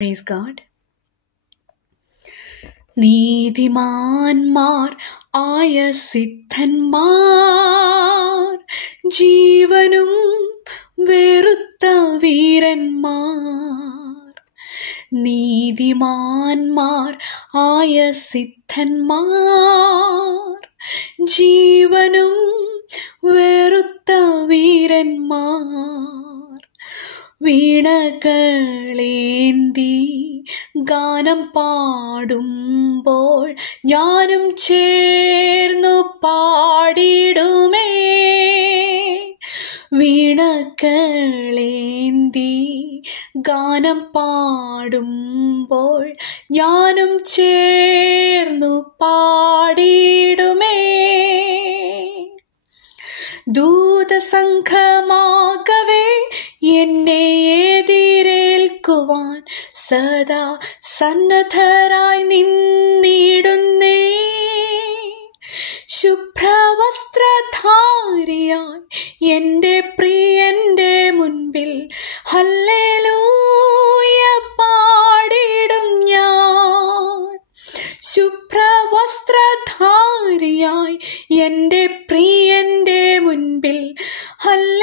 Praise God. നീതിമാന്മാർ ആയ സിദ്ധന്മാർ, ജീവനും വെറുത്ത വീരന്മാർ. നീതിമാന്മാർ ആയ സിദ്ധന്മാർ, ജീവനും വെറുത്ത വീരന്മാർ. വീണകളേന്തി ഗാനം പാടുമ്പോൾ ഞാനും ചേർന്നു പാടിടുമേ. വീണകളേന്തി ഗാനം പാടുമ്പോൾ ഞാനും ചേർന്നു പാടിടുമേ. ദൂതസംഘമാകവേ എന്നെ എതിരേൽക്കുവാൻ സദാ സന്നദ്ധരായി നിന്നിടുന്നേ. ശുഭ്രവസ്ത്രധാരിയായി എൻ്റെ പ്രിയന്റെ മുൻപിൽ ഹല്ലേലൂയ പാടിടും ഞാൻ. ശുഭ്രവസ്ത്രധാരിയായി എൻ്റെ പ്രിയന്റെ മുൻപിൽ ഹല്ലേലൂയ